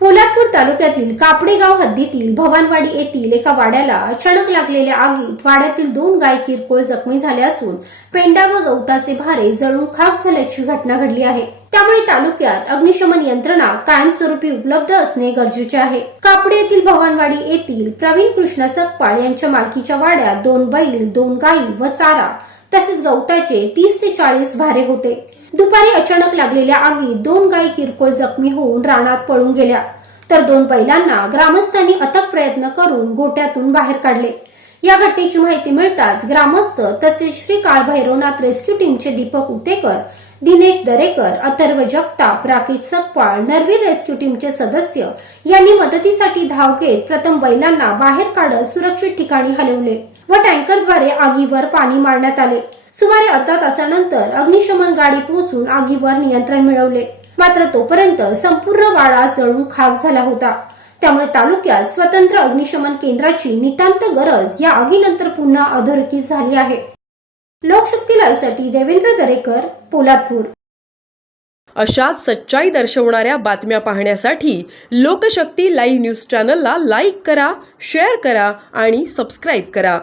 पोलादपूर तालुक्यातील कापडेगाव हद्दीतील भवानवाडी येथील एका वाड्याला अचानक लागलेल्या आगीत वाड्यातील दोन गाय किरकोळ जखमी झाल्या असून पेंडा व गवताचे भारे जळून खाक झाल्याची घटना घडली आहे. त्यामुळे तालुक्यात अग्निशमन यंत्रणा कायमस्वरूपी उपलब्ध असणे गरजेचे आहे. कापडे येथील भवानवाडी येथील प्रवीण कृष्ण सकपाळ यांच्या मालकीच्या वाड्यात दोन बैल दोन गायी व चारा तसेच गवताचे तीस ते चाळीस भारे होते. दुपारी अचानक लागलेल्या आगीत दोन गायी किरकोळ जखमी होऊन रानात पळून गेल्या. तर दोन बैलांना ग्रामस्थांनी अथक प्रयत्न करून गोट्यातून बाहेर काढले. या घटनेची माहिती मिळताच ग्रामस्थ तसेच श्री काळभैरवनाथ रेस्क्यू टीमचे दीपक उतेकर दिनेश दरेकर अथर्व जगताप राकेश सकपाळ नरवीर रेस्क्यू टीमचे सदस्य यांनी मदतीसाठी धाव घेत प्रथम बैलांना बाहेर काढत सुरक्षित ठिकाणी हलवले व टँकरद्वारे आगीवर पाणी मारण्यात आले. सुमारे अर्धा तासानंतर अग्निशमन गाडी पोहोचून आगीवर नियंत्रण मिळवले. मात्र तोपर्यंत संपूर्ण वाडा जळून खाक झाला होता. त्यामुळे तालुक्यात स्वतंत्र अग्निशमन केंद्राची नितांत गरज या आगीनंतर पुन्हा अधोरेखित झाली आहे. लोकशक्ती लाईव्हसाठी देवेंद्र दरेकर पोलादपूर. अशाच सच्चाई दर्शवणाऱ्या बातम्या पाहण्यासाठी लोकशक्ती लाईव्ह न्यूज चॅनलला लाईक करा शेअर करा आणि सबस्क्राईब करा.